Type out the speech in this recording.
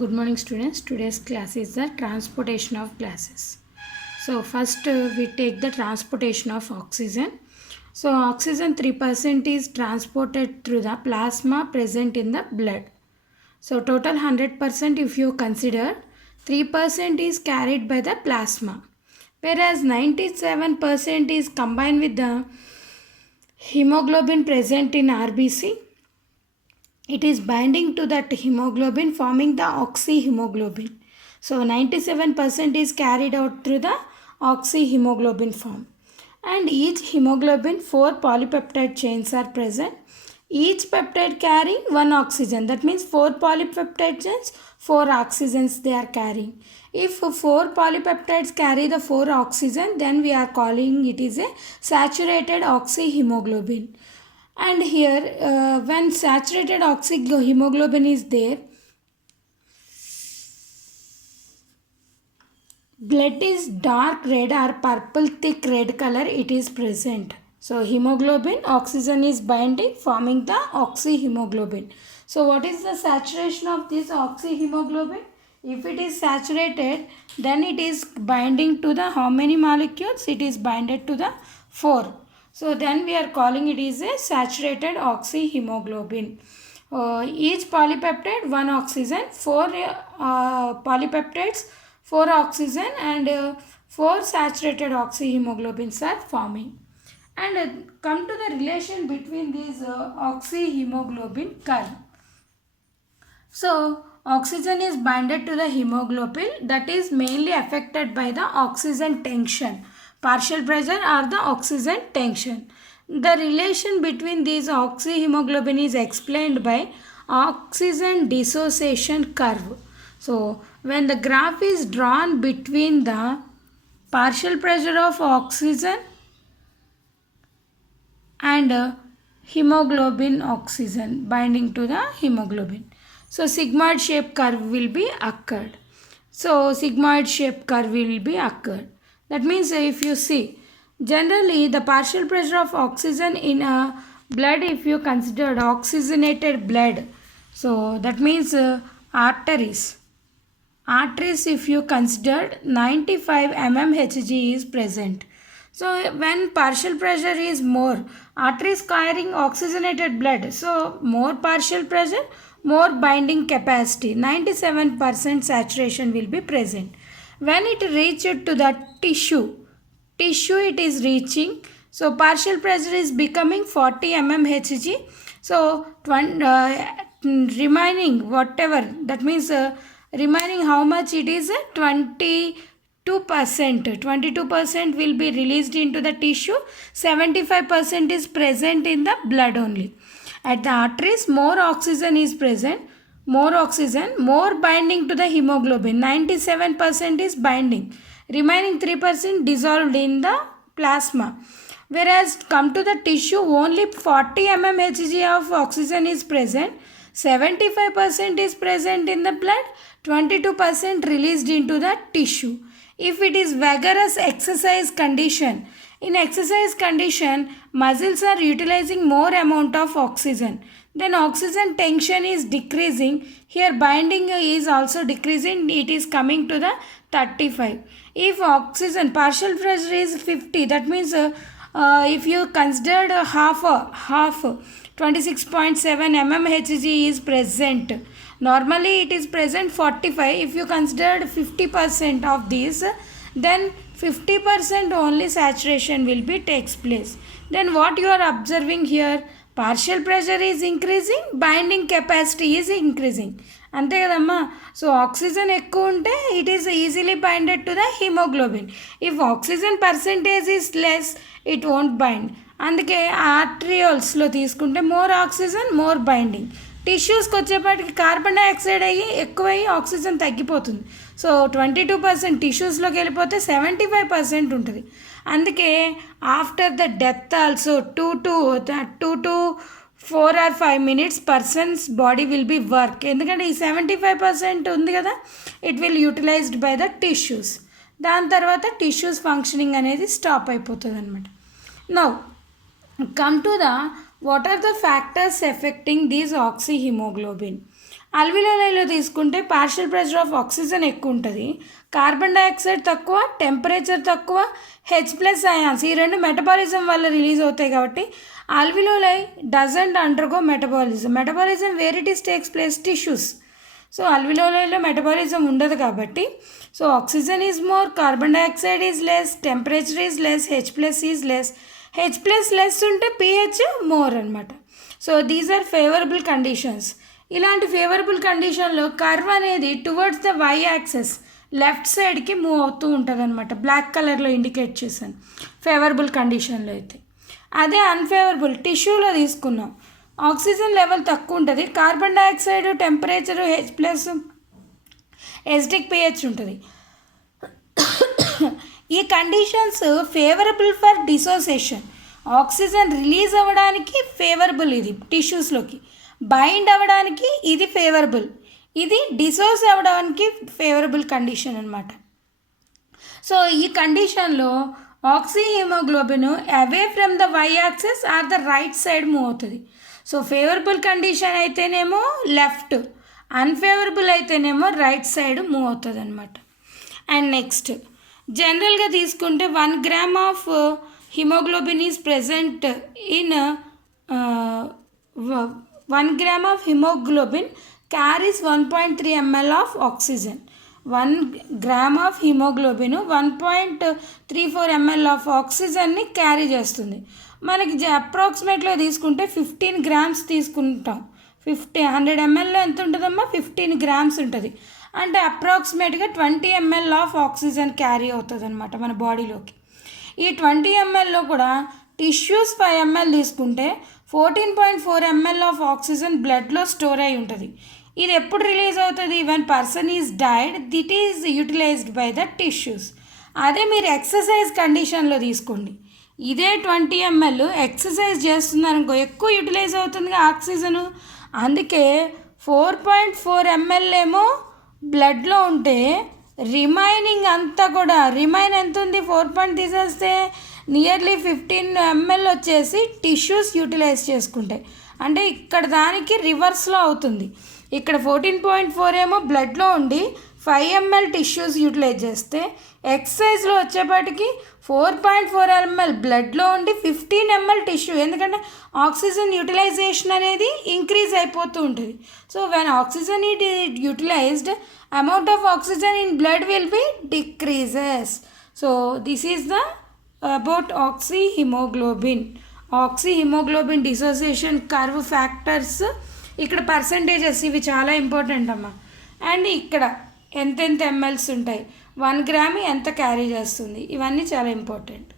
Good morning students. Today's class is the transportation of gases. So first we take the transportation of oxygen. So oxygen 3% is transported through the plasma present in the blood. So total 100% if you consider 3% is carried by the plasma. Whereas 97% is combined with the hemoglobin present in RBC. It is binding to that hemoglobin forming the oxyhemoglobin. So 97% is carried out through the oxyhemoglobin form. And each hemoglobin 4 polypeptide chains are present. Each peptide carrying 1 oxygen. That means 4 polypeptide chains, 4 oxygens they are carrying. If 4 polypeptides carry the 4 oxygen, then we are calling it is a saturated oxyhemoglobin. And here when saturated oxyhemoglobin is there, blood is dark red or purple thick red color it is present. So hemoglobin, oxygen is binding forming the oxyhemoglobin. So what is the saturation of this oxyhemoglobin? If it is saturated, then it is binding to the how many molecules? It is binded to the 4. So then we are calling it is a saturated oxyhemoglobin. Each polypeptide 1 oxygen, 4 polypeptides 4 oxygen and 4 saturated oxyhemoglobins are forming. And come to the relation between these oxyhemoglobin curve. So oxygen is binded to the hemoglobin, that is mainly affected by the oxygen tension, partial pressure or the oxygen tension. The relation between these oxyhemoglobin is explained by oxygen dissociation curve. So when the graph is drawn between the partial pressure of oxygen and hemoglobin oxygen binding to the hemoglobin. So sigmoid shape curve will be occurred. So sigmoid shape curve will be occurred. That means if you see, generally the partial pressure of oxygen in a blood, if you consider oxygenated blood, so that means arteries. Arteries if you considered 95 mmHg is present. So when partial pressure is more, arteries carrying oxygenated blood, so more partial pressure, more binding capacity, 97% saturation will be present. When it reached to the tissue it is reaching, so partial pressure is becoming 40 mmHg. So remaining whatever, that means remaining how much it is, 22% will be released into the tissue, 75% is present in the blood only. At the arteries more oxygen is present, more oxygen, more binding to the hemoglobin, 97% is binding, remaining 3% dissolved in the plasma. Whereas come to the tissue, only 40 mmHg of oxygen is present, 75% is present in the blood, 22% released into the tissue. If it is vigorous exercise condition, in exercise condition, muscles are utilizing more amount of oxygen. Then oxygen tension is decreasing. Here binding is also decreasing. It is coming to the 35. If oxygen partial pressure is 50, that means if you considered half 26.7 mmHg is present. Normally it is present 45. If you considered 50% of these, then 50% only saturation will be takes place. Then what you are observing here, partial pressure is increasing, binding capacity is increasing. అంతే కదమ్మా. So oxygen ఎక్కువ ఉంటే it is easily binded to the haemoglobin. If oxygen percentage is less it won't bind. అందుకే ఆర్ట్రియోల్స్లో తీసుకుంటే more oxygen more binding. టిష్యూస్కి వచ్చేపాటికి carbon dioxide అయ్యి ఎక్కువయ్యి ఆక్సిజన్ తగ్గిపోతుంది. సో 22% టిష్యూస్లోకి వెళ్ళిపోతే 75% ఉంటుంది. అందుకే after the death also 2 to 4 or 5 minutes persons body will be work. ఎందుకంటే ఈ 75% ఉంది కదా, it will utilized by the tissues. దాని తర్వాత టిష్యూస్ ఫంక్షనింగ్ అనేది స్టాప్ అయిపోతుంది అనమాట. Now come to the what are the factors affecting these oxyhemoglobin. అల్వియోలైలో తీసుకుంటే పార్షియల్ ప్రెషర్ ఆఫ్ ఆక్సిజన్ ఎక్కువ ఉంటుంది, కార్బన్ డైఆక్సైడ్ తక్కువ, టెంపరేచర్ తక్కువ, H+ అయాన్స్ ఈ రెండు మెటబాలిజం వల్ల రిలీజ్ అవుతాయి. కాబట్టి alveoli doesn't undergo metabolism where it is takes place tissues. So అల్వియోలైలో మెటబాలిజం ఉండదు కాబట్టి so oxygen is more, carbon dioxide is less, temperature is less, H+ is less. H+ less ఉంటే pH more అనమాట. So these are favourable conditions. ఇలాంటి favourable కండిషన్లో కర్వ్ అనేది towards the y access left సైడ్కి మూవ్ అవుతూ ఉంటుంది అనమాట. బ్లాక్ కలర్లో ఇండికేట్ చేశాను ఫేవరబుల్ కండిషన్లో అయితే. అదే అన్ఫేవరబుల్ టిష్యూలో తీసుకున్నాం, ఆక్సిజన్ లెవెల్ తక్కువ ఉంటుంది, carbon dioxide, temperature, H+, acidic pH ఉంటుంది. ఈ conditions favourable for dissociation. Oxygen release అవ్వడానికి ఫేవరబుల్ ఇది టిష్యూస్లోకి, బైండ్ అవ్వడానికి ఇది ఫేవరబుల్, ఇది డిసోస్ అవ్వడానికి ఫేవరబుల్ కండిషన్ అనమాట. సో ఈ కండిషన్లో oxyhaemoglobin away from the y axis are the right side move అవుతుంది. సో ఫేవరబుల్ కండిషన్ అయితేనేమో లెఫ్ట్, అన్ఫేవరబుల్ అయితేనేమో రైట్ సైడ్ మూవ్ అవుతుంది అనమాట. అండ్ నెక్స్ట్ జనరల్గా తీసుకుంటే 1 gram of haemoglobin is present in 1 gram of haemoglobin carries 1.3 ml of ఆక్సిజన్. 1 gram of haemoglobin 1.34 ml of ఆక్సిజన్ని carry చేస్తుంది. మనకి అప్రాక్సిమేట్గా తీసుకుంటే 15 grams తీసుకుంటాం. 100 mlలో ఎంత ఉంటుందమ్మా? 15 grams ఉంటుంది. అంటే అప్రాక్సిమేట్గా 20 ml ఆఫ్ ఆక్సిజన్ క్యారీ అవుతుంది అనమాట మన బాడీలోకి. ఈ 20 mlలో కూడా టిష్యూస్ 5 ml తీసుకుంటే 14.4 ml ఆఫ్ ఆక్సిజన్ బ్లడ్లో స్టోర్ అయి ఉంటుంది. ఇది ఎప్పుడు రిలీజ్ అవుతుంది? When person is died that is utilised by the tissues. అదే మీరు ఎక్సర్సైజ్ కండిషన్లో తీసుకోండి, ఇదే 20 ml ఎక్సర్సైజ్ చేస్తున్నారనుకో ఎక్కువ యూటిలైజ్ అవుతుందిగా ఆక్సిజను. అందుకే 4.4 ml ఏమో బ్లడ్లో ఉంటే రిమైనింగ్ అంతా కూడా ఎంత ఉంది? 4 తీసేస్తే నియర్లీ 15 ml వచ్చేసి టిష్యూస్ యూటిలైజ్ చేసుకుంటాయి. అంటే ఇక్కడ దానికి రివర్స్లో అవుతుంది. ఇక్కడ 14.4 ఏమో బ్లడ్లో ఉండి 5 ml టిష్యూస్ యూటిలైజ్ చేస్తే ఎక్సర్సైజ్లో వచ్చేపాటికి 4.4 ml బ్లడ్లో ఉండి 15 ml టిష్యూ, ఎందుకంటే ఆక్సిజన్ యూటిలైజేషన్ అనేది ఇంక్రీజ్ అయిపోతూ ఉంటుంది. So when oxygen is utilized amount of oxygen in blood will be decreases. So this is the about oxyhemoglobin dissociation curve factors. ఇక్కడ పర్సంటేజెస్ ఇవి చాలా ఇంపార్టెంట్ అమ్మా. అండ్ ఇక్కడ ఎంతెంత mls ఉంటాయి, 1 gram ఎంత క్యారీ చేస్తుంది, ఇవన్నీ చాలా ఇంపార్టెంట్.